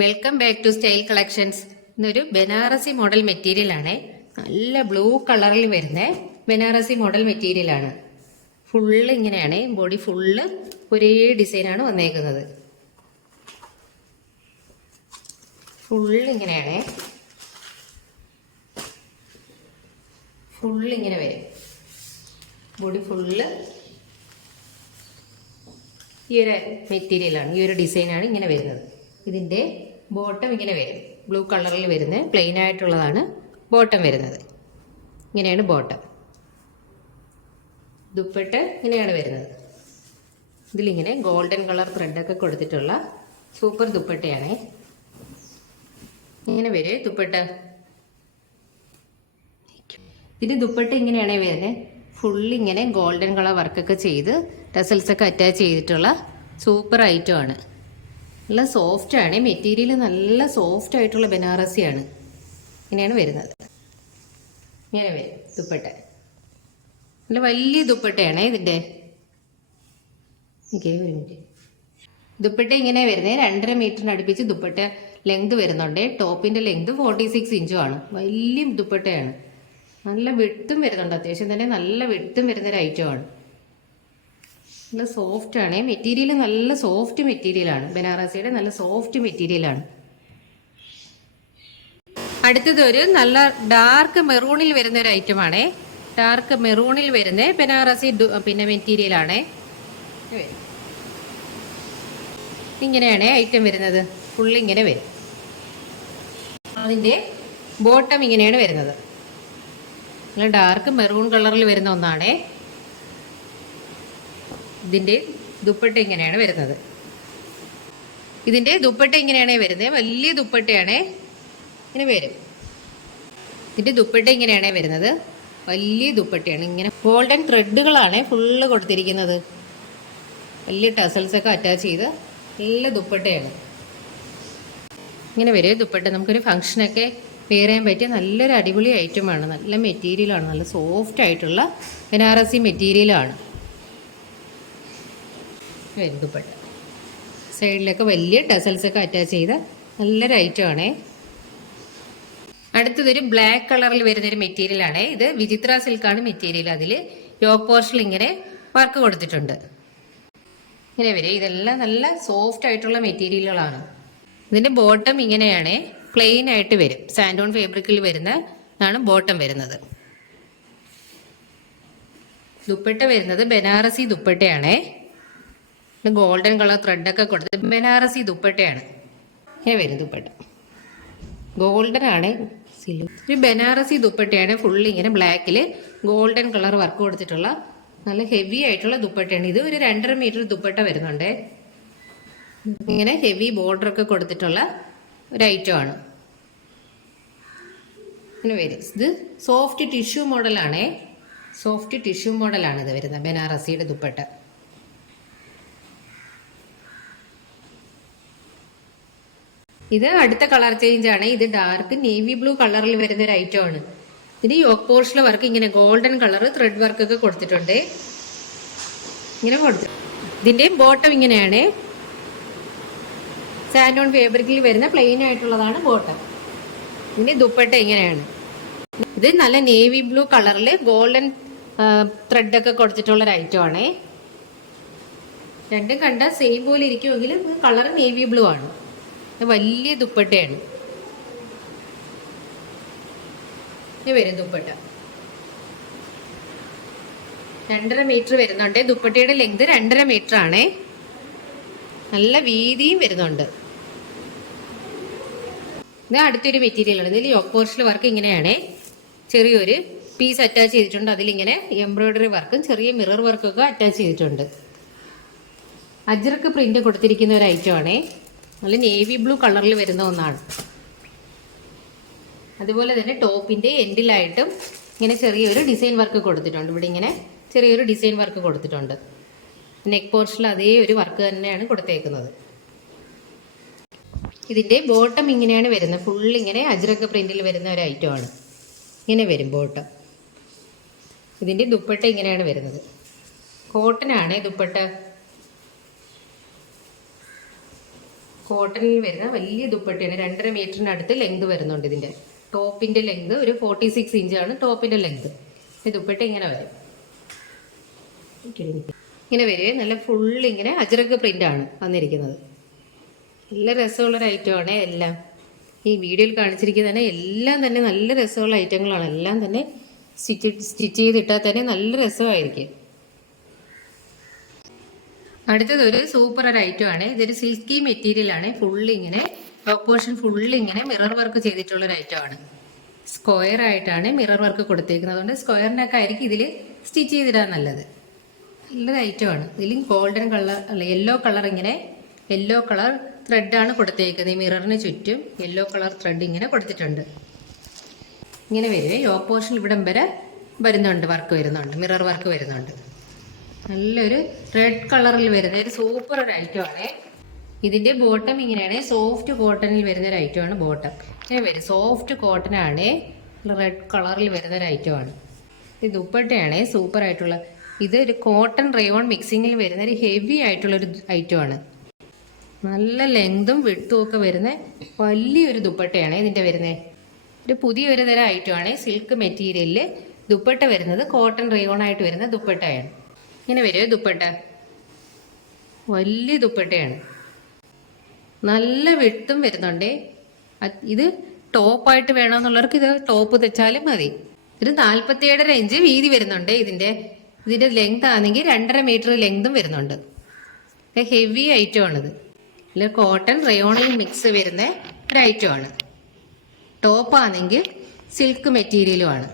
Welcome back to style collections. ഇന്നൊരു Banarasi model material ആണ്. നല്ല ബ്ലൂ കളറിൽ വരുന്ന ബനാറസി മോഡൽ മെറ്റീരിയൽ ആണ്. ഫുള്ള് ഇങ്ങനെയാണ്, ബോഡി ഫുള്ള് ഒരേ ഡിസൈനാണ് വന്നേക്കുന്നത്. ഫുള്ള് ഇങ്ങനെയാണ്, ഫുള്ള് ഇങ്ങനെ വരും. ബോഡി ഫുള്ള് ഈ ഒരു മെറ്റീരിയലാണ്, ഈ ഒരു ഡിസൈനാണ് ഇങ്ങനെ വരുന്നത്. ഇതിൻ്റെ ബോട്ടം ഇങ്ങനെ വരും, ബ്ലൂ കളറിൽ വരുന്ന പ്ലെയിൻ ആയിട്ടുള്ളതാണ് ബോട്ടം വരുന്നത്. ഇങ്ങനെയാണ് ബോട്ടം. ദുപ്പട്ട ഇങ്ങനെയാണ് വരുന്നത്. ഇതിലിങ്ങനെ ഗോൾഡൻ കളർ ത്രെഡൊക്കെ കൊടുത്തിട്ടുള്ള സൂപ്പർ ദുപ്പട്ടയാണ്. ഇങ്ങനെ വരെ ദുപ്പട്ട. ഇതിന് ദുപ്പട്ട ഇങ്ങനെയാണ് വരുന്നത്. ഫുള്ള് ഇങ്ങനെ ഗോൾഡൻ കളർ വർക്കൊക്കെ ചെയ്ത് ടസൽസ് ഒക്കെ അറ്റാച്ച് ചെയ്തിട്ടുള്ള സൂപ്പർ ഐറ്റം ആണ്. നല്ല സോഫ്റ്റ് ആണ് മെറ്റീരിയൽ, നല്ല സോഫ്റ്റ് ആയിട്ടുള്ള ബനാറസിയാണ്. ഇങ്ങനെയാണ് വരുന്നത്. ഇങ്ങനെ വരും ദുപ്പട്ട. നല്ല വലിയ ദുപ്പട്ടയാണ് ഇതിൻ്റെ. ഒരു മിനിറ്റ്. ദുപ്പട്ട ഇങ്ങനെ വരുന്നത് 2.5 മീറ്ററിന് അടുപ്പിച്ച് ദുപ്പട്ട ലെങ്ത് വരുന്നുണ്ട്. ടോപ്പിൻ്റെ ലെങ്ത് 46 ഇഞ്ചും ആണ്. വലിയ ദുപ്പട്ടയാണ്. നല്ല വിട്ടും വരുന്നുണ്ട്, അത്യാവശ്യം തന്നെ നല്ല വിട്ടും വരുന്നൊരു ഐറ്റമാണ്. നല്ല സോഫ്റ്റ് ആണ് മെറ്റീരിയൽ, നല്ല സോഫ്റ്റ് മെറ്റീരിയലാണ്. ബനാറസിയുടെ നല്ല സോഫ്റ്റ് മെറ്റീരിയലാണ്. അടുത്തത് ഒരു നല്ല ഡാർക്ക് മെറൂണിൽ വരുന്ന ഒരു ഐറ്റമാണ്. ഡാർക്ക് മെറൂണിൽ വരുന്ന ബനാറസി പിന്നെ മെറ്റീരിയലാണ്. ഇങ്ങനെയാണ് ഐറ്റം വരുന്നത്. ഫുള്ള് ഇങ്ങനെ വരും. അതിൻ്റെ ബോട്ടം ഇങ്ങനെയാണ് വരുന്നത്. നല്ല ഡാർക്ക് മെറൂൺ കളറിൽ വരുന്ന ഒന്നാണ്. ഇതിൻ്റെ ദുപ്പട്ട ഇങ്ങനെയാണ് വരുന്നത്. ഇതിൻ്റെ ദുപ്പട്ട ഇങ്ങനെയാണ് വരുന്നത്. വലിയ ദുപ്പട്ടയാണ്, ഇങ്ങനെ വരും. ഇതിൻ്റെ ദുപ്പട്ട ഇങ്ങനെയാണ് വരുന്നത്. വലിയ ദുപ്പട്ടയാണ്. ഇങ്ങനെ ഗോൾഡൻ ത്രെഡുകളാണ് ഫുള്ള് കൊടുത്തിരിക്കുന്നത്. വലിയ ടസൽസൊക്കെ അറ്റാച്ച് ചെയ്ത് നല്ല ദുപ്പട്ടയാണ്. ഇങ്ങനെ വരും ദുപ്പട്ട. നമുക്കൊരു ഫംഗ്ഷനൊക്കെ വെയർ ചെയ്യാൻ പറ്റിയ നല്ലൊരു അടിപൊളി ഐറ്റമാണ്. നല്ല മെറ്റീരിയലാണ്, നല്ല സോഫ്റ്റ് ആയിട്ടുള്ള ബനാറസി മെറ്റീരിയലാണ്. ദുപ്പട്ട സൈഡിലൊക്കെ വലിയ ടസൽസൊക്കെ അറ്റാച്ച് ചെയ്ത നല്ലൊരു ഐറ്റമാണ്. അടുത്തതൊരു ബ്ലാക്ക് കളറിൽ വരുന്നൊരു മെറ്റീരിയലാണ്. ഇത് വിചിത്ര സിൽക്കാണ് മെറ്റീരിയൽ. അതിൽ യോക്ക് പോർഷനിൽ ഇങ്ങനെ വർക്ക് കൊടുത്തിട്ടുണ്ട്. ഇങ്ങനെ വരും. ഇതെല്ലാം നല്ല സോഫ്റ്റ് ആയിട്ടുള്ള മെറ്റീരിയലുകളാണ്. ഇതിൻ്റെ ബോട്ടം ഇങ്ങനെയാണ്, പ്ലെയിൻ ആയിട്ട് വരും. സാൻഡോൺ ഫാബ്രിക്കിൽ വരുന്ന ആണ് ബോട്ടം വരുന്നത്. ദുപ്പട്ട വരുന്നത് ബനാറസി ദുപ്പട്ടയാണ്. ഗോൾഡൻ കളർ ത്രെഡൊക്കെ കൊടുത്ത് ബനാറസി ദുപ്പട്ടയാണ്. ഇങ്ങനെ വരും ദുപ്പട്ട. ഗോൾഡൻ ആണ്, ഒരു ബനാറസി ദുപ്പട്ടയാണ്. ഫുള്ള് ഇങ്ങനെ ബ്ലാക്കിൽ ഗോൾഡൻ കളർ വർക്ക് കൊടുത്തിട്ടുള്ള നല്ല ഹെവി ആയിട്ടുള്ള ദുപ്പട്ടയാണ്. ഇത് ഒരു 2.5 മീറ്റർ ദുപ്പട്ട വരുന്നുണ്ട്. ഇങ്ങനെ ഹെവി ബോർഡറൊക്കെ കൊടുത്തിട്ടുള്ള ഒരു ഐറ്റമാണ്. ഇങ്ങനെ വരും. ഇത് സോഫ്റ്റ് ടിഷ്യൂ മോഡലാണ്. സോഫ്റ്റ് ടിഷ്യൂ മോഡലാണ് ഇത് വരുന്നത്, ബനാറസിയുടെ ദുപ്പട്ട. ഇത് അടുത്ത കളർ ചേഞ്ച് ആണ്. ഇത് ഡാർക്ക് നേവി ബ്ലൂ കളറിൽ വരുന്ന ഒരു ഐറ്റം ആണ്. ഇതിന് യോക്ക് പോർഷനിലെ വർക്ക് ഇങ്ങനെ ഗോൾഡൻ കളർ ത്രെഡ് വർക്ക് ഒക്കെ കൊടുത്തിട്ടുണ്ട്. ഇങ്ങനെ കൊടുത്തു. ഇതിന്റെ ബോട്ടം ഇങ്ങനെയാണ്. സാൻഡോൺ ഫാബ്രിക്കിൽ വരുന്ന പ്ലെയിൻ ആയിട്ടുള്ളതാണ് ബോട്ടം. ഇതിന്റെ ദുപ്പട്ട ഇങ്ങനെയാണ്. ഇത് നല്ല നേവി ബ്ലൂ കളറിൽ ഗോൾഡൻ ത്രെഡ് ഒക്കെ കൊടുത്തിട്ടുള്ള ഒരു ഐറ്റം ആണ്. രണ്ടും കണ്ട സെയിം പോലെ ഇരിക്കുമെങ്കിലും കളർ നേവി ബ്ലൂ ആണ്. വലിയ ദുപ്പട്ടയാണ്. ഇത് വരും ദുപ്പട്ട. 2.5 മീറ്റർ വരുന്നുണ്ട്. ദുപ്പട്ടയുടെ ലെങ്ത് 2.5 മീറ്റർ ആണ്. നല്ല വീതിയും വരുന്നുണ്ട്. ഇത് അടുത്തൊരു മെറ്റീരിയൽ ആണ്. ഇതിൽ യോക്ക് പോർഷനിൽ വർക്ക് ഇങ്ങനെയാണ്. ചെറിയൊരു പീസ് അറ്റാച്ച് ചെയ്തിട്ടുണ്ട്. അതിലിങ്ങനെ എംബ്രോയിഡറി വർക്കും ചെറിയ മിറർ വർക്കൊക്കെ അറ്റാച്ച് ചെയ്തിട്ടുണ്ട്. അജ്രക്ക് പ്രിന്റ് കൊടുത്തിരിക്കുന്ന ഒരു ഐറ്റം ആണ്. നല്ല നേവി ബ്ലൂ കളറിൽ വരുന്ന ഒന്നാണ്. അതുപോലെ തന്നെ ടോപ്പിന്റെ എൻഡിലായിട്ടും ഇങ്ങനെ ചെറിയൊരു ഡിസൈൻ വർക്ക് കൊടുത്തിട്ടുണ്ട്. ഇവിടെ ഇങ്ങനെ ചെറിയൊരു ഡിസൈൻ വർക്ക് കൊടുത്തിട്ടുണ്ട്. നെക്ക് പോർഷനിൽ അതേ ഒരു വർക്ക് തന്നെയാണ് കൊടുത്തേക്കുന്നത്. ഇതിന്റെ ബോട്ടം ഇങ്ങനെയാണ് വരുന്നത്. ഫുൾ ഇങ്ങനെ അജ്രക്ക് പ്രിന്റിൽ വരുന്ന ഒരു ഐറ്റം ആണ്. ഇങ്ങനെ വരും ബോട്ടം. ഇതിന്റെ ദുപ്പട്ട ഇങ്ങനെയാണ് വരുന്നത്. കോട്ടൺ ആണ് ദുപ്പട്ട. കോട്ടണിൽ വരുന്ന വലിയ ദുപ്പട്ടയാണ്. 2.5 മീറ്ററിനടുത്ത് ലെങ്ത് വരുന്നുണ്ട്. ഇതിന്റെ ടോപ്പിന്റെ ലെങ്ത് ഒരു 46 ഇഞ്ചാണ് ടോപ്പിന്റെ ലെങ്ത്. ഈ ദുപ്പട്ട ഇങ്ങനെ വരും, ഇങ്ങനെ വരുവേ. നല്ല ഫുൾ ഇങ്ങനെ അജ്രക്ക് പ്രിന്റ് ആണ് വന്നിരിക്കുന്നത്. നല്ല രസമുള്ളൊരു ഐറ്റമാണ് എല്ലാം. ഈ വീഡിയോയിൽ കാണിച്ചിരിക്കുന്ന എല്ലാം തന്നെ നല്ല രസമുള്ള ഐറ്റങ്ങളാണ്. എല്ലാം തന്നെ സ്റ്റിച്ച് ചെയ്തിട്ടാൽ തന്നെ നല്ല രസമായിരിക്കും. അടുത്തത് ഒരു സൂപ്പർ ഒരു ഐറ്റം ആണ്. ഇതൊരു സിൽക്കി മെറ്റീരിയൽ ആണ്. ഫുള്ള് ഇങ്ങനെ ടോപ്പ് പോർഷൻ ഫുള്ള് ഇങ്ങനെ മിറർ വർക്ക് ചെയ്തിട്ടുള്ള ഒരു ഐറ്റം ആണ്. സ്ക്വയർ ആയിട്ടാണ് മിറർ വർക്ക് കൊടുത്തേക്കുന്നത്. അതുകൊണ്ട് സ്ക്വയറിനൊക്കെ ആയിരിക്കും ഇതിൽ സ്റ്റിച്ച് ചെയ്തിടാൻ നല്ലത്. നല്ലൊരു ഐറ്റം ആണ്. ഇതിൽ ഗോൾഡൻ കളർ അല്ല യെല്ലോ കളർ, ഇങ്ങനെ യെല്ലോ കളർ ത്രെഡാണ് കൊടുത്തേക്കുന്നത്. ഈ മിററിന് ചുറ്റും യെല്ലോ കളർ ത്രെഡ് ഇങ്ങനെ കൊടുത്തിട്ടുണ്ട്. ഇങ്ങനെ വരുവേ. യോക്ക് പോർഷൻ ഇവിടം വരെ വരുന്നുണ്ട്, വർക്ക് വരുന്നുണ്ട്, മിറർ വർക്ക് വരുന്നുണ്ട്. നല്ലൊരു റെഡ് കളറിൽ വരുന്ന ഒരു സൂപ്പർ ഒരു ഐറ്റം ആണ്. ഇതിന്റെ ബോട്ടം ഇങ്ങനെയാണ്, സോഫ്റ്റ് കോട്ടണിൽ വരുന്ന ഒരു ഐറ്റം ആണ്. ബോട്ടം ഇങ്ങനെ വരും, സോഫ്റ്റ് കോട്ടൺ ആണ്, റെഡ് കളറിൽ വരുന്ന ഒരു ഐറ്റം ആണ്. ഇത് ദുപ്പട്ടയാണ്, സൂപ്പർ ആയിട്ടുള്ള. ഇത് ഒരു കോട്ടൺ റയോൺ മിക്സിങ്ങിൽ വരുന്ന ഒരു ഹെവി ആയിട്ടുള്ള ഒരു ഐറ്റം ആണ്. നല്ല ലെങ്തും വിഡ്ത്തും ഒക്കെ വരുന്ന വലിയൊരു ദുപ്പട്ടയാണ് ഇതിന്റെ വരുന്നത്. ഒരു പുതിയൊരു തരം ഐറ്റം ആണ്. സിൽക്ക് മെറ്റീരിയലില് ദുപ്പട്ട വരുന്നത് കോട്ടൺ റയോൺ ആയിട്ട് വരുന്ന ദുപ്പട്ടയാണ്. ഇങ്ങനെ വരുമോ ദുപ്പട്ട, വലിയ ദുപ്പട്ടയാണ്. നല്ല വിട്ടും വരുന്നുണ്ടേ. ഇത് ടോപ്പായിട്ട് വേണമെന്നുള്ളവർക്ക് ഇത് ടോപ്പ് തെച്ചാലും മതി. ഇത് 47.5 ഇഞ്ച് വീതി വരുന്നുണ്ട്. ഇതിന്റെ ലെങ്ത് ആണെങ്കിൽ 2.5 മീറ്റർ ലെങ്തും വരുന്നുണ്ട്. ഹെവി ഐറ്റം ആണിത്. ഇതിൽ കോട്ടൺ റയോണിൽ മിക്സ് വരുന്ന ഒരു ഐറ്റം ആണ്. ടോപ്പ് ആണെങ്കിൽ സിൽക്ക് മെറ്റീരിയലും ആണ്.